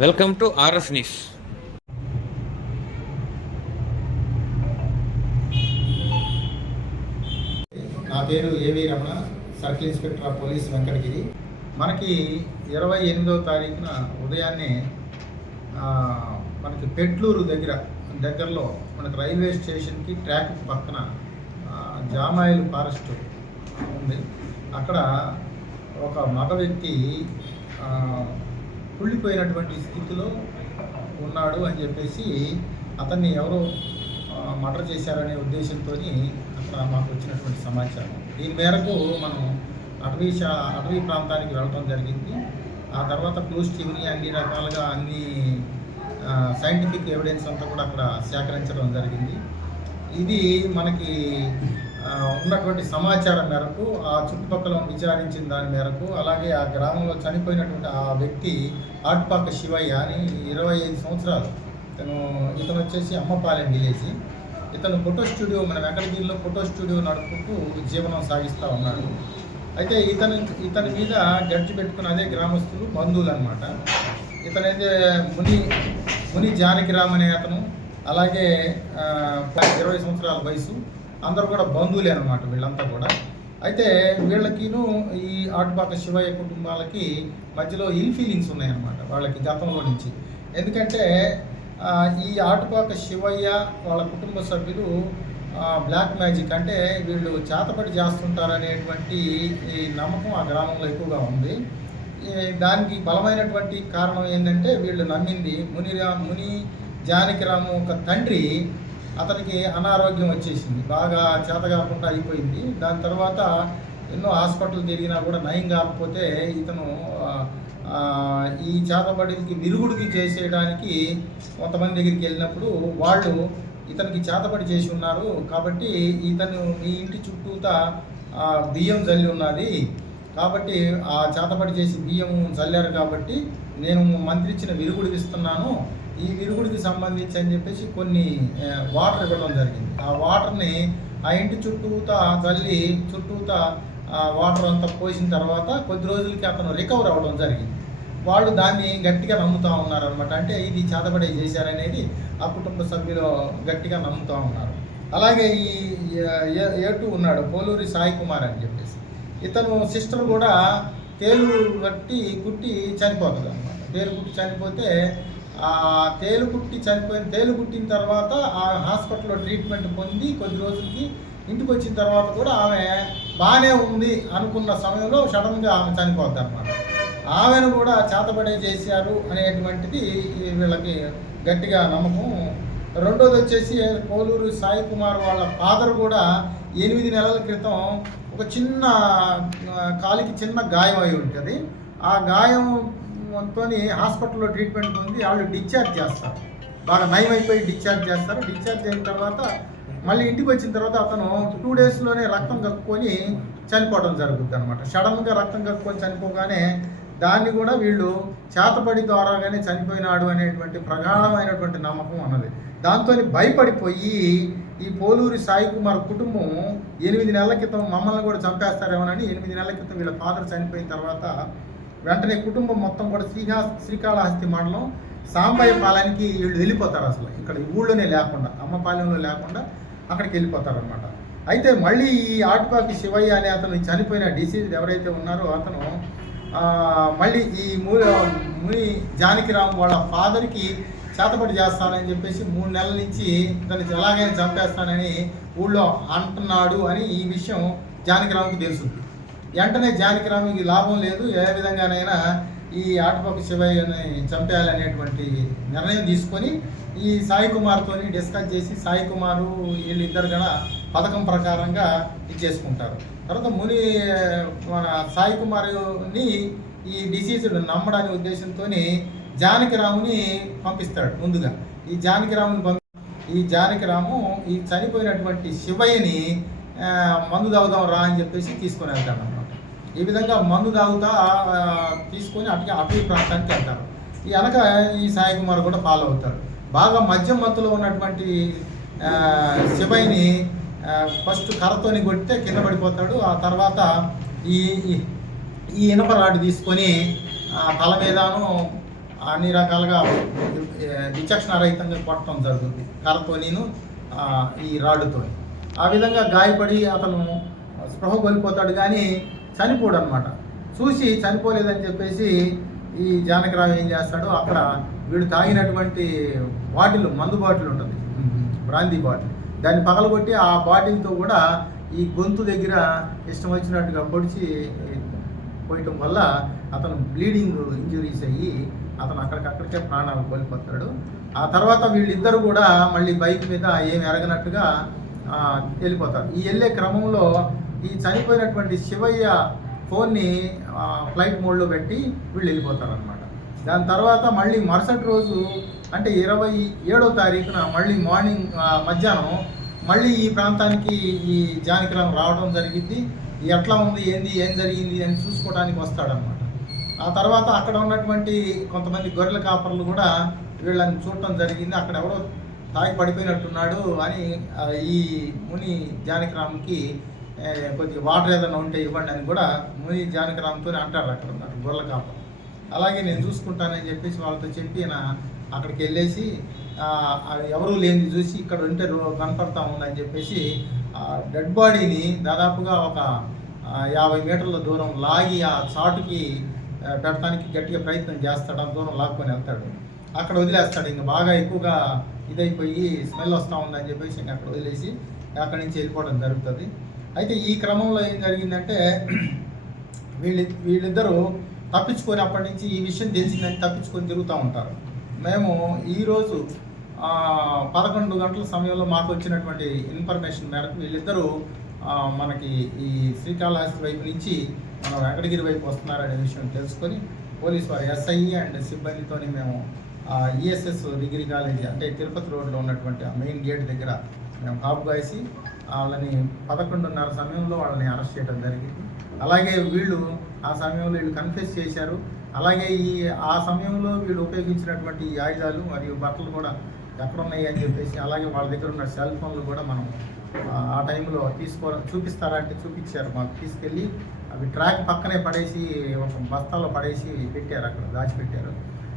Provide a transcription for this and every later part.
Welcome to RS news. నా పేరు A V Ramana circle inspector of police Venkatagiri. మనకి ఇరవై ఎనిమిదవ తారీఖున ఉదయాన్నే మనకి పెట్లూరు దగ్గర దగ్గరలో మనకి రైల్వే స్టేషన్కి ట్రాక్ పక్కన జామాయిల్ ఫారెస్ట్ ఉంది. అక్కడ ఒక మగ వ్యక్తి కుళ్ళిపోయినటువంటి స్థితిలో ఉన్నాడు అని చెప్పేసి అతన్ని ఎవరో మర్డర్ చేశారనే ఉద్దేశంతో అక్కడ మాకు వచ్చినటువంటి సమాచారం. దీని మేరకు మనం అటవీ అటవీ ప్రాంతానికి వెళ్ళడం జరిగింది. ఆ తర్వాత క్లూస్ టీమ్ని అన్ని రకాలుగా అన్ని సైంటిఫిక్ ఎవిడెన్స్ అంతా కూడా అక్కడ సేకరించడం జరిగింది. ఇది మనకి ఉన్నటువంటి సమాచారం మేరకు ఆ చుట్టుపక్కల విచారించిన దాని మేరకు అలాగే ఆ గ్రామంలో చనిపోయినటువంటి ఆ వ్యక్తి ఆటుపాక శివయ్య అని ఇరవై ఐదు సంవత్సరాలు. ఇతను ఇతను వచ్చేసి అమ్మపాలెం విలేజ్. ఇతను ఫోటో స్టూడియో మన వెంకటగిరిలో ఫోటో స్టూడియో నడుపుకుంటూ జీవనం సాగిస్తూ ఉన్నాడు. అయితే ఇతను ఇతని మీద గడ్జి పెట్టుకున్న అదే గ్రామస్తులు బంధువులు అనమాట ఇతనైతే ముని ముని జానకిరామ్ అనే అతను. అలాగే ఇరవై సంవత్సరాల వయసు. అందరూ కూడా బంధువులే అనమాట వీళ్ళంతా కూడా. అయితే వీళ్ళకిను ఈ ఆటుపాక శివయ్య కుటుంబాలకి మధ్యలో ఇల్ ఫీలింగ్స్ ఉన్నాయన్నమాట వాళ్ళకి గతంలో నుంచి. ఎందుకంటే ఈ ఆటుపాక శివయ్య వాళ్ళ కుటుంబ సభ్యులు బ్లాక్ మ్యాజిక్ అంటే వీళ్ళు చేతపడి చేస్తుంటారనేటువంటి ఈ నమ్మకం ఆ గ్రామంలో ఎక్కువగా ఉంది. దానికి బలమైనటువంటి కారణం ఏంటంటే వీళ్ళు నమ్మింది మునిరా ముని జానకిరాము ఒక తండ్రి అతనికి అనారోగ్యం వచ్చేసింది. బాగా చేత కాకుండా అయిపోయింది. దాని తర్వాత ఎన్నో హాస్పిటల్ తిరిగినా కూడా నయం కాకపోతే ఇతను ఈ చేతబడికి విరుగుడికి చేసేయడానికి కొంతమంది దగ్గరికి వెళ్ళినప్పుడు వాళ్ళు ఇతనికి చేతబడి చేసి ఉన్నారు. కాబట్టి ఇతను మీ ఇంటి చుట్టూతా బియ్యం చల్లి ఉన్నది. కాబట్టి ఆ చేతబడి చేసి బియ్యం చల్లారు కాబట్టి నేను మంత్రి ఇచ్చిన విరుగుడు ఇస్తున్నాను. ఈ విరుగుడికి సంబంధించి అని చెప్పేసి కొన్ని వాటర్ ఇవ్వడం జరిగింది. ఆ వాటర్ని ఆ ఇంటి చుట్టూతా చల్లి చుట్టూతా ఆ వాటర్ అంతా పోసిన తర్వాత కొద్ది రోజులకి అతను రికవర్ అవ్వడం జరిగింది. వాళ్ళు దాన్ని గట్టిగా నమ్ముతూ ఉన్నారనమాట అంటే ఇది చేతబడి చేశారనేది ఆ కుటుంబ సభ్యులు గట్టిగా నమ్ముతూ ఉన్నారు. అలాగే ఈ ఏ- ఏటు ఉన్నాడు పోలూరి సాయి కుమార్ అని చెప్పేసి. ఇతను సిస్టర్ కూడా తేలు కట్టి కుట్టి చనిపోతుంది అనమాట తేలు కుట్టి చనిపోతే తేలు కుట్టి చనిపోయిన తేలు కుట్టిన తర్వాత ఆ హాస్పిటల్లో ట్రీట్మెంట్ పొంది కొద్ది రోజులకి ఇంటికి వచ్చిన తర్వాత కూడా ఆమె బాగానే ఉంది అనుకున్న సమయంలో సడన్గా ఆమె చనిపోద్ది అనమాట ఆమెను కూడా చేతబడే చేశారు అనేటువంటిది వీళ్ళకి గట్టిగా నమ్మకం. రెండోది వచ్చేసి పోలూరు సాయి కుమార్ వాళ్ళ ఫాదర్ కూడా ఎనిమిది నెలల క్రితం ఒక చిన్న కాలికి చిన్న గాయం అయి ఉంటుంది. ఆ గాయం గాయంతో హాస్పిటల్లో ట్రీట్మెంట్ పొంది వాళ్ళు డిశ్చార్జ్ చేస్తారు. బాగా నయం అయిపోయి డిశ్చార్జ్ చేస్తారు. డిశ్చార్జ్ అయిన తర్వాత మళ్ళీ ఇంటికి వచ్చిన తర్వాత అతను టూ డేస్లోనే రక్తం కక్కుకొని చనిపోవడం జరుగుతుంది అనమాట సడన్గా రక్తం కక్కుకొని చనిపోగానే దాన్ని కూడా వీళ్ళు చేతపడి ద్వారాగానే చనిపోయినాడు అనేటువంటి ప్రగాఢమైనటువంటి నమ్మకం అన్నది దాంతో భయపడిపోయి ఈ పోలూరి సాయి కుమార్ కుటుంబం ఎనిమిది నెలల క్రితం మమ్మల్ని కూడా చంపేస్తారేమోనని ఎనిమిది నెలల క్రితం వీళ్ళ ఫాదర్ చనిపోయిన తర్వాత వెంటనే కుటుంబం మొత్తం కూడా శ్రీహా శ్రీకాళహస్తి మండలం సాంబయ్య పాలనికి వీళ్ళు వెళ్ళిపోతారు అసలు. ఇక్కడ ఊళ్ళోనే లేకుండా అమ్మపాలెంలో లేకుండా అక్కడికి వెళ్ళిపోతారు అనమాట అయితే మళ్ళీ ఈ ఆటుపాకి శివయ్య అనే అతను చనిపోయిన డిసీజ్ ఎవరైతే ఉన్నారో అతను మళ్ళీ ఈ మూ ముని జానకిరామ్ వాళ్ళ ఫాదర్కి చేతపడి చేస్తానని చెప్పేసి మూడు నెలల నుంచి దాన్ని ఎలాగైనా చంపేస్తానని ఊళ్ళో అంటున్నాడు అని ఈ విషయం జానకిరామ్కి తెలుసుంది వెంటనే జానకిరామికి లాభం లేదు. ఏ విధంగానైనా ఈ ఆటపక్క శివయ్యని చంపేయాలనేటువంటి నిర్ణయం తీసుకొని ఈ సాయి కుమార్తో డిస్కస్ చేసి సాయి కుమారు వీళ్ళిద్దరు కూడా పథకం ప్రకారంగా ఇచ్చేసుకుంటారు. తర్వాత ముని మన సాయి కుమారుని ఈ డిసీజ్డ్ నమ్మడానికి ఉద్దేశంతో జానకిరాముని పంపిస్తాడు ముందుగా. ఈ జానకిరాముని పంపి ఈ జానకిరాము ఈ చనిపోయినటువంటి శివయ్యని మందు తాగుదాం రా అని చెప్పేసి తీసుకొని వెళ్తాడు. ఈ విధంగా మందు తాగుతా తీసుకొని అటుగా అటవీ ప్రాంతానికి వెళ్తారు. ఈ వెనక ఈ సాయి కుమార్ కూడా ఫాలో అవుతారు. బాగా మద్యం మత్తులో ఉన్నటువంటి శివైని ఫస్ట్ కర్రతోని కొడితే కింద పడిపోతాడు. ఆ తర్వాత ఈ ఈ- ఇనప రాడ్ తీసుకొని ఆ, తల మీదను అన్ని రకాలుగా విచక్షణ రహితంగా కొట్టడం జరుగుతుంది. కర్రతోనిను ఈ రాడుతో ఆ విధంగా గాయపడి అతను స్పృహ కోల్పోతాడు. కానీ చనిపోడు అనమాట చూసి చనిపోలేదని చెప్పేసి ఈ జానకరావు ఏం చేస్తాడు అక్కడ వీడు తాగినటువంటి బాటిల్ మందు బాటిల్ ఉంటుంది. Brandy bottle. దాన్ని పగలగొట్టి ఆ బాటిల్తో కూడా ఈ గొంతు దగ్గర ఇష్టం వచ్చినట్టుగా పొడిచి పోయటం వల్ల అతను బ్లీడింగ్ ఇంజురీస్ అయ్యి అతను అక్కడికక్కడికే ప్రాణాలు కోల్పోతాడు. ఆ తర్వాత వీళ్ళిద్దరు కూడా మళ్ళీ బైక్ మీద ఏమి ఎరగనట్టుగా వెళ్ళిపోతారు. ఈ వెళ్ళే క్రమంలో ఈ చనిపోయినటువంటి శివయ్య ఫోన్ని ఫ్లైట్ మోడ్లో పెట్టి వీళ్ళు వెళ్ళిపోతారనమాట దాని తర్వాత మళ్ళీ మరుసటి రోజు అంటే ఇరవై ఏడో తారీఖున మళ్ళీ మార్నింగ్ మధ్యాహ్నం మళ్ళీ ఈ ప్రాంతానికి ఈ జానకిరామ్ రావడం జరిగింది. ఎట్లా ఉంది ఏంది ఏం జరిగింది అని చూసుకోవడానికి వస్తాడనమాట ఆ తర్వాత అక్కడ ఉన్నటువంటి కొంతమంది గొర్రెల కాపర్లు కూడా వీళ్ళని చూడటం జరిగింది. అక్కడ ఎవరో తాగి పడిపోయినట్టున్నాడు అని ఈ ముని జానకిరామ్కి కొద్దిగా వాటర్ ఏదైనా ఉంటే ఇవ్వండి అని కూడా ముని జానకరామ్తో అంటారు అక్కడ ఉన్నారు గొర్రెల కాపర్ అలాగే నేను చూసుకుంటానని చెప్పేసి వాళ్ళతో చెప్పి అక్కడికి వెళ్ళేసి ఎవరూ లేనిది చూసి ఇక్కడ ఉంటే రో- కనపడతా ఉందని చెప్పేసి ఆ డెడ్ బాడీని దాదాపుగా ఒక యాభై మీటర్ల దూరం లాగి ఆ చాటుకి పెట్టడానికి గట్టిగా ప్రయత్నం చేస్తాడు ఆ దూరం లాక్కొని వెళ్తాడు. అక్కడ వదిలేస్తాడు ఇంకా బాగా ఎక్కువగా ఇదైపోయి స్మెల్ వస్తూ ఉందని చెప్పేసి ఇంకా అక్కడ వదిలేసి అక్కడి నుంచి వెళ్ళిపోవడం జరుగుతుంది. అయితే ఈ క్రమంలో ఏం జరిగిందంటే వీళ్ళి వీళ్ళిద్దరూ తప్పించుకొని అప్పటి నుంచి ఈ విషయం తెలిసిందని తప్పించుకొని తిరుగుతూ ఉంటారు. మేము ఈరోజు పదకొండు గంటల సమయంలో మాకు వచ్చినటువంటి ఇన్ఫర్మేషన్ మేరకు వీళ్ళిద్దరూ మనకి ఈ శ్రీకాళహస్తి వైపు నుంచి మన వెంకటగిరి వైపు వస్తున్నారనే విషయం తెలుసుకొని పోలీస్ వారి ఎస్ఐ అండ్ సిబ్బందితోని మేము ఈఎస్ఎస్ డిగ్రీ కాలేజీ అంటే తిరుపతి రోడ్లో ఉన్నటువంటి ఆ మెయిన్ గేట్ దగ్గర కాపు కాసి వాళ్ళని పదకొండున్నర సమయంలో వాళ్ళని అరెస్ట్ చేయడం జరిగింది. అలాగే వీళ్ళు ఆ సమయంలో వీళ్ళు కన్ఫెస్ చేశారు. అలాగే ఈ ఆ సమయంలో వీళ్ళు ఉపయోగించినటువంటి ఆయుధాలు మరియు బట్టలు కూడా ఎక్కడ ఉన్నాయి అని చెప్పేసి అలాగే వాళ్ళ దగ్గర ఉన్న సెల్ ఫోన్లు కూడా మనం ఆ, ఆ టైంలో తీసుకో చూపిస్తారా అంటే చూపించారు. మాకు తీసుకెళ్ళి అవి ట్రాక్ పక్కనే పడేసి ఒక బస్తాలో పడేసి పెట్టారు అక్కడ దాచిపెట్టారు.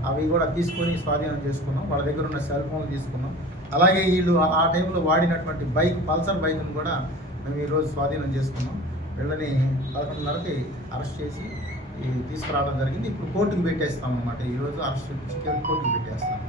అవి కూడా తీసుకొని స్వాధీనం చేసుకున్నాం. వాళ్ళ దగ్గర ఉన్న సెల్ ఫోన్లు తీసుకున్నాం. అలాగే వీళ్ళు ఆ- టైంలో వాడినటువంటి బైక్ పల్సర్ బైక్ను కూడా మేము ఈరోజు స్వాధీనం చేసుకున్నాం. వీళ్ళని పదకొండున్నరకి అరెస్ట్ చేసి తీసుకురావడం జరిగింది. ఇప్పుడు కోర్టుకు పెట్టేస్తాం అనమాట ఈరోజు అరెస్ట్ చేసి కోర్టుకు పెట్టేస్తాం.